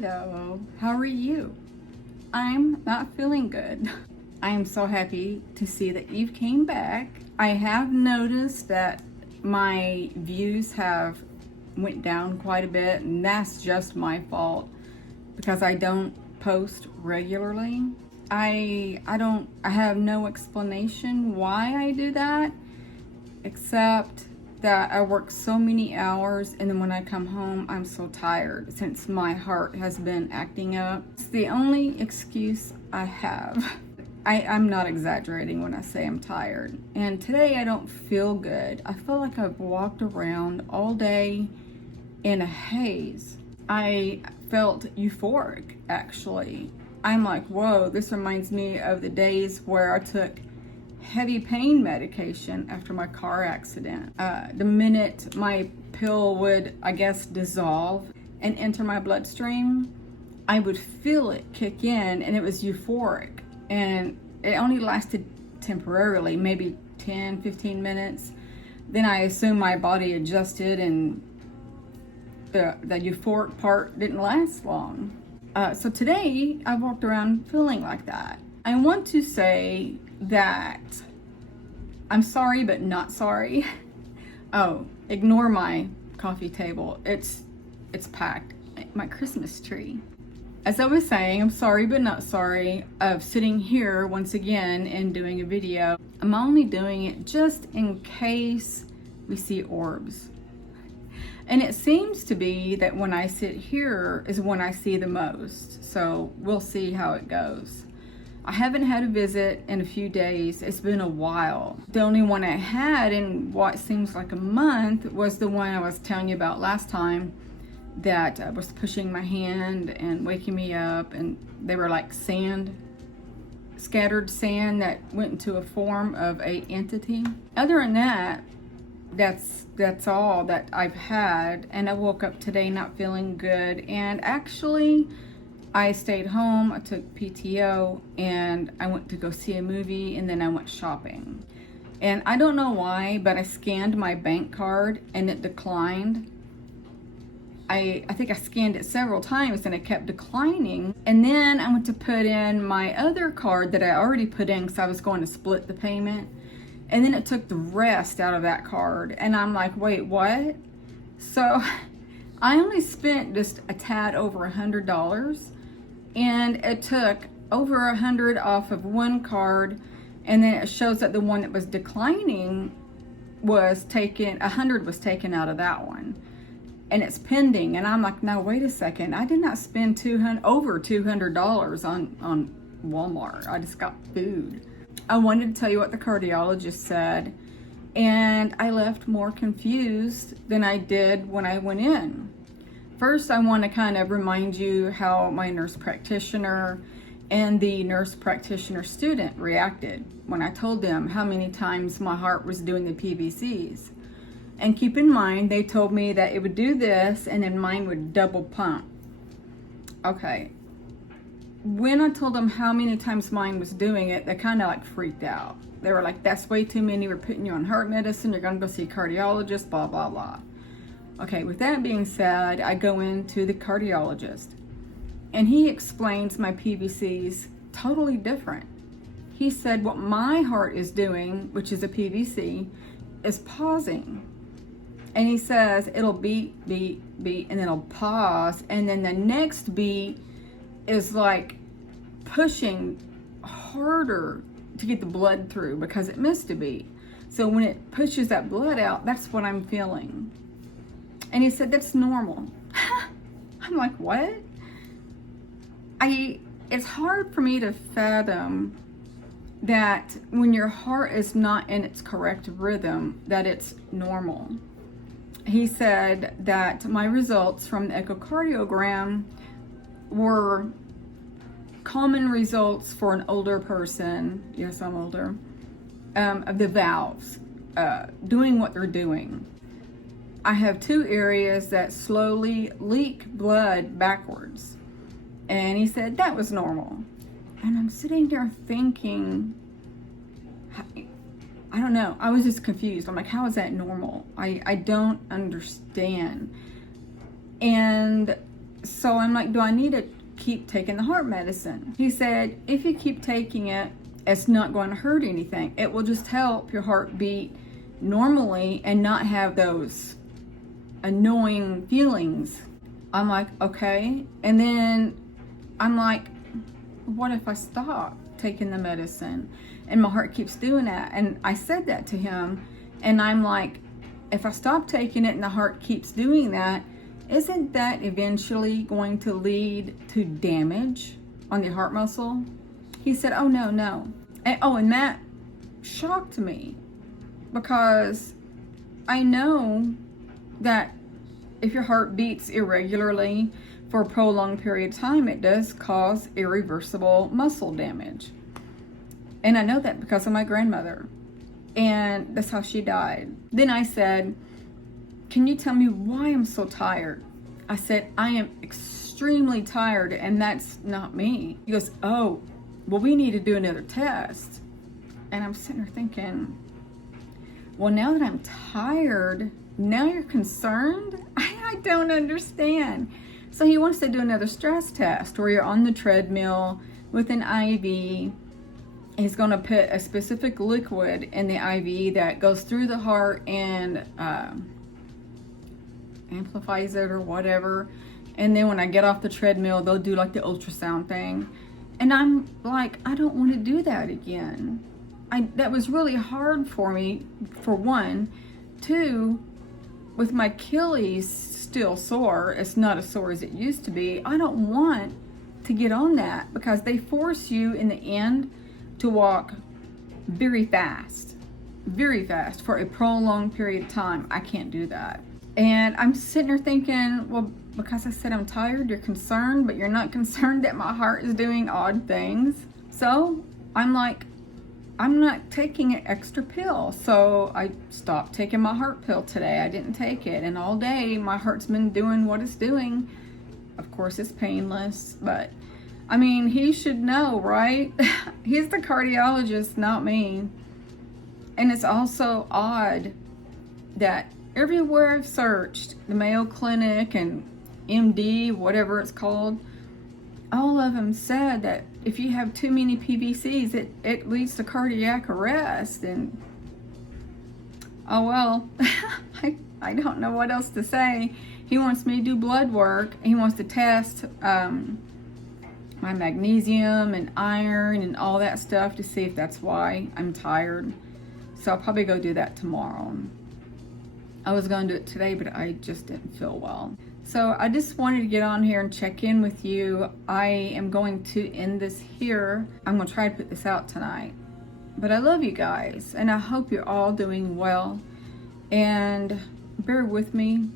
Hello, how are you? I'm not feeling good. I am so happy to see that you came back. I have noticed that my views have went down quite a bit, and that's just my fault because I don't post regularly. I have no explanation why I do that, except that I work so many hours, and then when I come home, I'm so tired since my heart has been acting up. It's the only excuse I have. I'm not exaggerating when I say I'm tired. And today I don't feel good. I feel like I've walked around all day in a haze. I felt euphoric, actually. I'm like, whoa, this reminds me of the days where I took heavy pain medication after my car accident. The minute my pill would, I guess, dissolve and enter my bloodstream, I would feel it kick in, and it was euphoric. And it only lasted temporarily, maybe 10, 15 minutes. Then I assume my body adjusted, and the euphoric part didn't last long. So today I walked around feeling like that. I want to say that I'm sorry, but not sorry. Oh, ignore my coffee table. It's packed. My Christmas tree. As I was saying, I'm sorry, but not sorry of sitting here once again and doing a video. I'm only doing it just in case we see orbs. And it seems to be that when I sit here is when I see the most. So we'll see how it goes. I haven't had a visit in a few days. It's been a while. The only one I had in what seems like a month was the one I was telling you about last time that was pushing my hand and waking me up, and they were like sand, scattered sand that went into a form of a entity. Other than that, that's all that I've had, and I woke up today not feeling good, and actually I stayed home. I took PTO and I went to go see a movie, and then I went shopping. And I don't know why, but I scanned my bank card and it declined. I think I scanned it several times and it kept declining. And then I went to put in my other card that I already put in because I was going to split the payment. And then it took the rest out of that card. And I'm like, wait, what? So I only spent just a tad over $100. And it took over 100 off of one card, and then it shows that the one that was declining was taken, 100 was taken out of that one, and it's pending. And I'm like, no, wait a second, I did not spend over $200 on Walmart. I just got food. I wanted to tell you what the cardiologist said, and I left more confused than I did when I went in. First, I want to kind of remind you how my nurse practitioner and the nurse practitioner student reacted when I told them how many times my heart was doing the PVCs. And keep in mind, they told me that it would do this and then mine would double pump. Okay. When I told them how many times mine was doing it, they kind of like freaked out. They were like, that's way too many. We're putting you on heart medicine. You're going to go see a cardiologist, blah, blah, blah. Okay, with that being said, I go into the cardiologist, and he explains my PVCs totally different. He said what my heart is doing, which is a PVC, is pausing. And he says it'll beat, beat, beat, and then it'll pause, and then the next beat is like pushing harder to get the blood through because it missed a beat. So when it pushes that blood out, that's what I'm feeling. And he said, that's normal. I'm like, what? It's hard for me to fathom that when your heart is not in its correct rhythm, that it's normal. He said that my results from the echocardiogram were common results for an older person, yes, I'm older, of the valves doing what they're doing. I have two areas that slowly leak blood backwards. And he said that was normal. And I'm sitting there thinking, I don't know. I was just confused. I'm like, how is that normal? I don't understand. And So I'm like, do I need to keep taking the heart medicine? He said, if you keep taking it, it's not going to hurt anything. It will just help your heart beat normally and not have those annoying feelings. I'm like, okay. And then I'm like, what if I stop taking the medicine and my heart keeps doing that? And I said that to him, and I'm like, if I stop taking it and the heart keeps doing that, isn't that eventually going to lead to damage on the heart muscle? He said, oh, no. And that shocked me, because I know that if your heart beats irregularly for a prolonged period of time, it does cause irreversible muscle damage. And I know that because of my grandmother. And that's how she died. Then I said, can you tell me why I'm so tired? I said, I am extremely tired, and that's not me. He goes, oh, well, we need to do another test. And I'm sitting there thinking, well, now that I'm tired, now you're concerned? I don't understand. So he wants to do another stress test where you're on the treadmill with an IV. He's going to put a specific liquid in the IV that goes through the heart and amplifies it or whatever. And then when I get off the treadmill, they'll do like the ultrasound thing. And I'm like, I don't want to do that again. That was really hard for me, for one. Two, with my Achilles still sore, it's not as sore as it used to be. I don't want to get on that, because they force you in the end to walk very fast for a prolonged period of time. I can't do that. And I'm sitting there thinking, well, because I said I'm tired, you're concerned, but you're not concerned that my heart is doing odd things. So I'm like, I'm not taking an extra pill. So I stopped taking my heart pill today. I didn't take it. And all day my heart's been doing what it's doing. Of course, it's painless, but I mean, he should know, right? He's the cardiologist, not me. And it's also odd that everywhere I've searched, the Mayo Clinic and MD, whatever it's called, all of them said that if you have too many PVCs, it leads to cardiac arrest. And oh well, I don't know what else to say. He wants me to do blood work. He wants to test my magnesium and iron and all that stuff to see if that's why I'm tired. So I'll probably go do that tomorrow. I was going to do it today, but I just didn't feel well. So I just wanted to get on here and check in with you. I am going to end this here. I'm going to try to put this out tonight. But I love you guys, and I hope you're all doing well. And bear with me.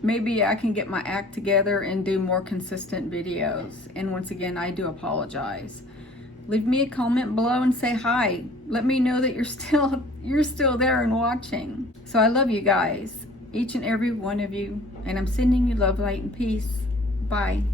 Maybe I can get my act together and do more consistent videos. And once again, I do apologize. Leave me a comment below and say hi. Let me know that you're still there and watching. So I love you guys, each and every one of you. And I'm sending you love, light, and peace. Bye.